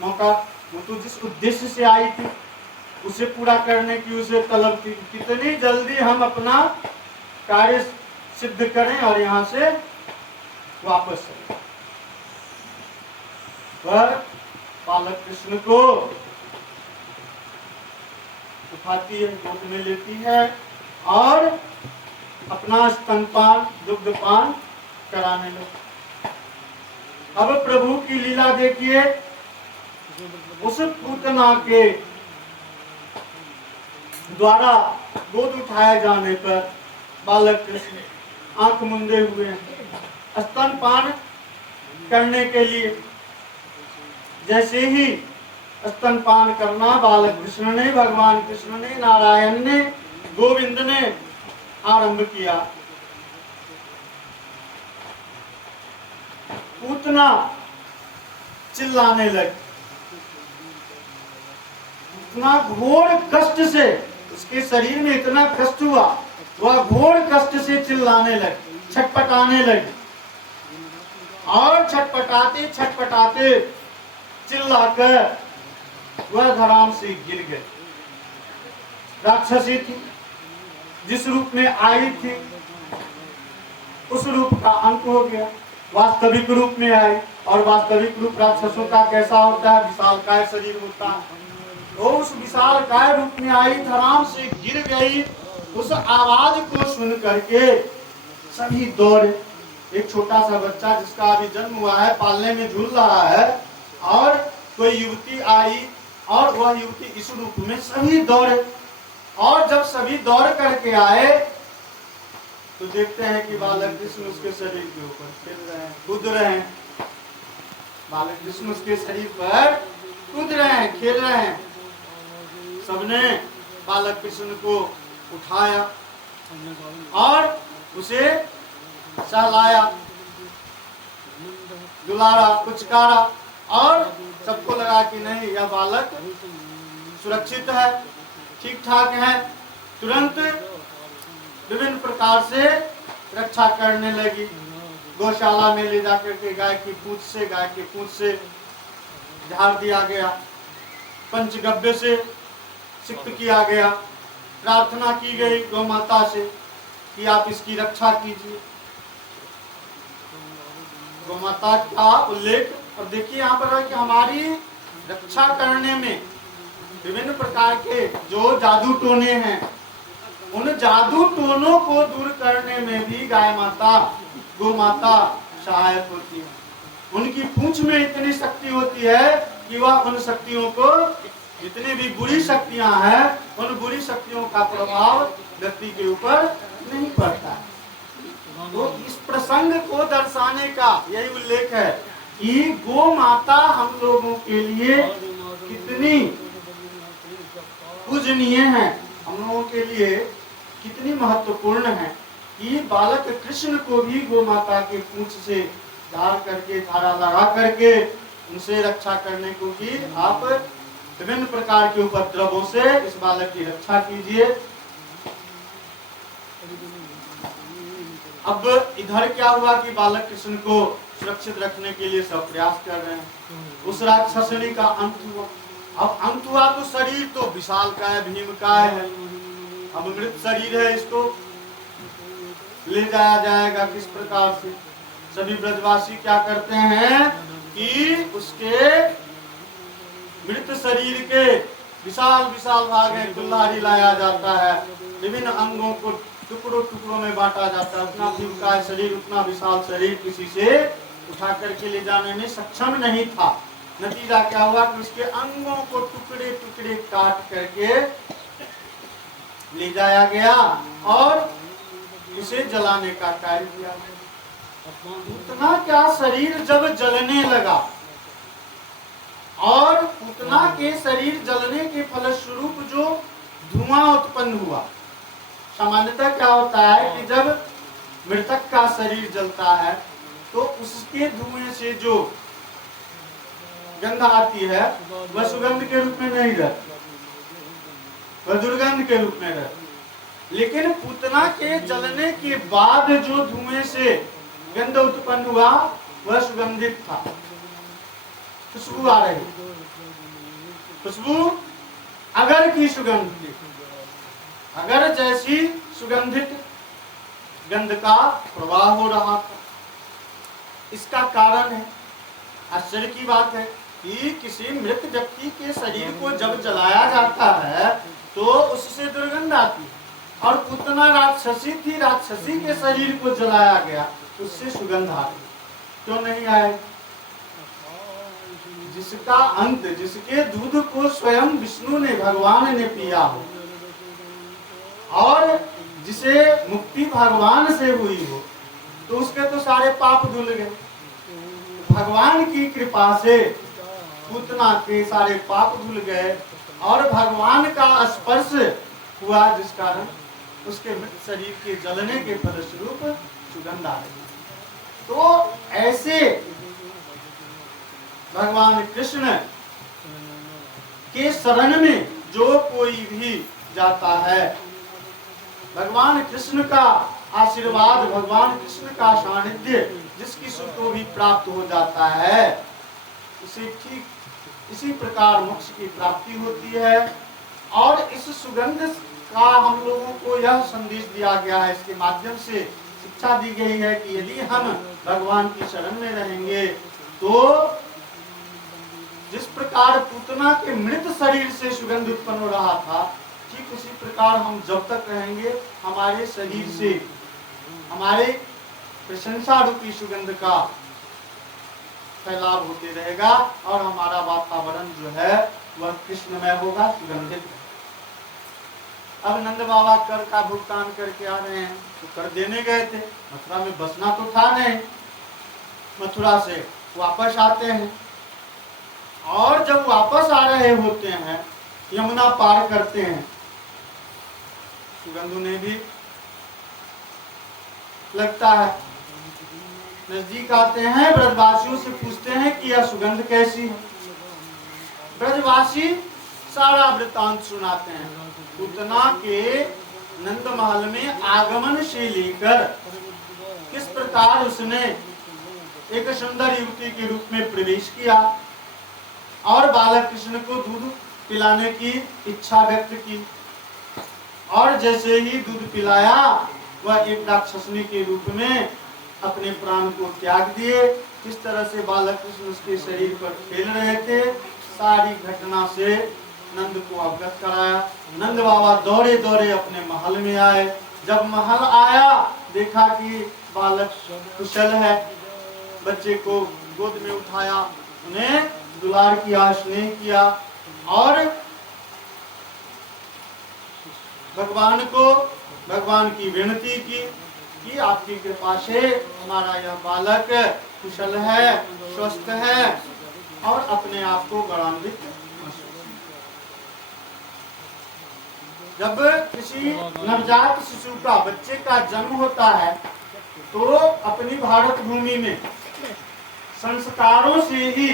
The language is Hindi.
मौका, वो तो जिस उद्देश्य से आई थी उसे पूरा करने की उसे तलब थी, कितनी जल्दी हम अपना कार्य सिद्ध करें और यहाँ से वापस आए। पर बालक कृष्ण को उठाती है, गोद में लेती है और अपना स्तनपान दुग्धपान कराने लगी। अब प्रभु की लीला देखिए, उस पूतना के द्वारा गोद उठाए जाने पर बालक कृष्ण आंख मूंदे हुए हैं। स्तनपान करने के लिए जैसे ही स्तनपान करना बालक कृष्ण ने, भगवान कृष्ण ने, नारायण ने, गोविंद ने आरंभ किया, पूतना चिल्लाने लगी। इतना घोर कष्ट से, उसके शरीर में इतना कष्ट हुआ, वह घोर कष्ट से चिल्लाने लगी, छटपटाने लगी और छटपटाते छटपटाते चिल्लाकर वह धराम से गिर गई। राक्षसी थी, जिस रूप में आई थी उस रूप का अंत हो गया, वास्तविक रूप में आई। और वास्तविक रूप राक्षसों का कैसा होता है? विशालकाय शरीर होता है। तो उस विशालकाय रूप में आई, धराम से गिर गई। उस आवाज को सुन करके सभी दौड़े। एक छोटा सा बच्चा जिसका अभी जन्म हुआ है, पालने में झूल रहा है, और कोई युवती आई और वह युवती इस रूप में, सभी दौड़े। और जब सभी दौड़ करके आए तो देखते हैं कि बालक कृष्ण उसके शरीर के ऊपर खेल रहे हैं, कूद रहे हैं। बालक कृष्ण उसके शरीर पर कूद रहे हैं, खेल रहे हैं। सबने बालक कृष्ण को उठाया और उसे सहलाया, दुलारा, पुचकारा और सबको लगा कि नहीं, यह बालक सुरक्षित है, ठीक ठाक है। तुरंत विभिन्न प्रकार से रक्षा करने लगी। गौशाला में ले जाकर के गाय की पूंछ से झाड़ दिया गया, पंचगव्य से सिक्त किया गया, प्रार्थना की गई गौ माता से कि आप इसकी रक्षा कीजिए। गौ माता का उल्लेख, और देखिए यहाँ पर है कि हमारी रक्षा करने में विभिन्न प्रकार के जो जादू टोने हैं, उन जादू टोनों को दूर करने में भी गाय माता, गौ माता सहायक होती है। उनकी पूंछ में इतनी शक्ति होती है कि वह उन शक्तियों को, जितनी भी बुरी शक्तियां हैं, उन बुरी शक्तियों का प्रभाव व्यक्ति के ऊपर नहीं पड़ता। तो इस प्रसंग को दर्शाने का यही उल्लेख है कि गौ माता हम लोगों के लिए कितनी पूजनीय है, हम लोगों के लिए कितनी महत्वपूर्ण है कि बालक कृष्ण को भी गौ माता के पूंछ से धारा लगा करके उनसे रक्षा करने को कि आप विभिन्न प्रकार के उपद्रवों से इस बालक की रक्षा कीजिए। अब इधर क्या हुआ कि बालक कृष्ण को सुरक्षित रखने के लिए सब प्रयास कर रहे हैं। उस राक्षसनी का अंत हुआ। अब अंत हुआ तो शरीर तो विशालकाय भीमकाय है, अब मृत शरीर है, इसको ले जाया जाएगा किस प्रकार से? सभी ब्रजवासी क्या करते हैं कि उसके मृत शरीर के विशाल विशाल भाग कुल्हाड़ी लाया जाता है, विभिन्न अंगों को टुकड़ों टुकड़ों में बांटा जाता है। उतना भीमकाय शरीर, उतना विशाल शरीर किसी से उठा करके ले जाने में सक्षम नहीं था। नतीजा क्या हुआ कि उसके अंगों को टुकड़े टुकड़े काट करके ले जाया गया और उसे जलाने का कार्य किया गया। उतना क्या शरीर जब जलने लगा और उतना के शरीर जलने के फलस्वरूप जो धुआं उत्पन्न हुआ, सामान्यतः क्या होता है कि जब मृतक का शरीर जलता है तो उसके धुएं से जो गंध आती है वह सुगंध के रूप में नहीं रहती, वह दुर्गंध के रूप में रहती। लेकिन पूतना के जलने के बाद जो धुएं से गंध उत्पन्न हुआ वह सुगंधित था। खुशबू आ रही, खुशबू अगर की सुगंध थी, अगर जैसी सुगंधित गंध का प्रवाह हो रहा था। इसका कारण है, आश्चर्य की बात है कि किसी मृत व्यक्ति के शरीर को जब जलाया जाता है तो उससे दुर्गंध आती है, और पूतना राक्षसी थी, राक्षसी के शरीर को जलाया गया, उससे सुगंध आ रही। क्यों नहीं आए? जिसका अंत, जिसके दूध को स्वयं विष्णु ने, भगवान ने पिया हो, और जिसे मुक्ति भगवान से हुई हो, तो उसके तो सारे पाप धुल गए। भगवान की कृपा से पूतना के सारे पाप धुल गए, और भगवान का स्पर्श हुआ, जिस कारण उसके मृत शरीर के जलने के फलस्वरूप सुगंध आ रही। तो ऐसे भगवान कृष्ण के शरण में जो कोई भी जाता है, भगवान कृष्ण का आशीर्वाद, भगवान कृष्ण का सानिध्य जिस किसी को भी प्राप्त हो जाता है, उसे ठीक इसी प्रकार मोक्ष की प्राप्ति होती है। और इस सुगंध का हम लोगों को यह संदेश दिया गया है, इसके माध्यम से शिक्षा दी गई है कि यदि हम भगवान की शरण में रहेंगे तो जिस प्रकार पूतना के मृत शरीर से सुगंध उत्पन्न हो रहा था, ठीक उसी प्रकार हम जब तक रहेंगे हमारे शरीर से हमारे प्रशंसा रूपी सुगंध का फैलाव होते रहेगा, और हमारा वातावरण जो है वह कृष्णमय होगा, सुगंधित। अब नंद बाबा कर का भुगतान करके आ रहे हैं, तो कर देने गए थे, मथुरा में बसना तो था नहीं, मथुरा से वापस आते हैं, और जब वापस आ रहे होते हैं, यमुना पार करते हैं, सुगंधु ने भी लगता है, नजदीक आते हैं, ब्रजवासियों से पूछते हैं कि यह सुगंध कैसी है। ब्रजवासी सारा वृत्तांत सुनाते हैं, पूतना के नंद महल में आगमन से लेकर किस प्रकार उसने एक सुंदर युवती के रूप में प्रवेश किया, और बालक कृष्ण को दूध पिलाने की इच्छा व्यक्त की, और जैसे ही दूध पिलाया वह एक राक्षसनी के रूप में अपने प्राण को त्याग दिए। किस तरह से बालक कृष्ण उसके शरीर पर खेल रहे थे, सारी घटना से नंद को अवगत कराया। नंद बाबा दौड़े दौड़े अपने महल में आए। जब महल आया, देखा कि बालक कुशल है, बच्चे को गोद में उठाया, उन्हें दुलार किया, स्नेह किया, और भगवान की विनती की कि आपकी कृपा से हमारा यह बालक कुशल है, स्वस्थ है, और अपने आप को गौरवान्वित। जब किसी नवजात शिशु का, बच्चे का जन्म होता है, तो अपनी भारत भूमि में संस्कारों से ही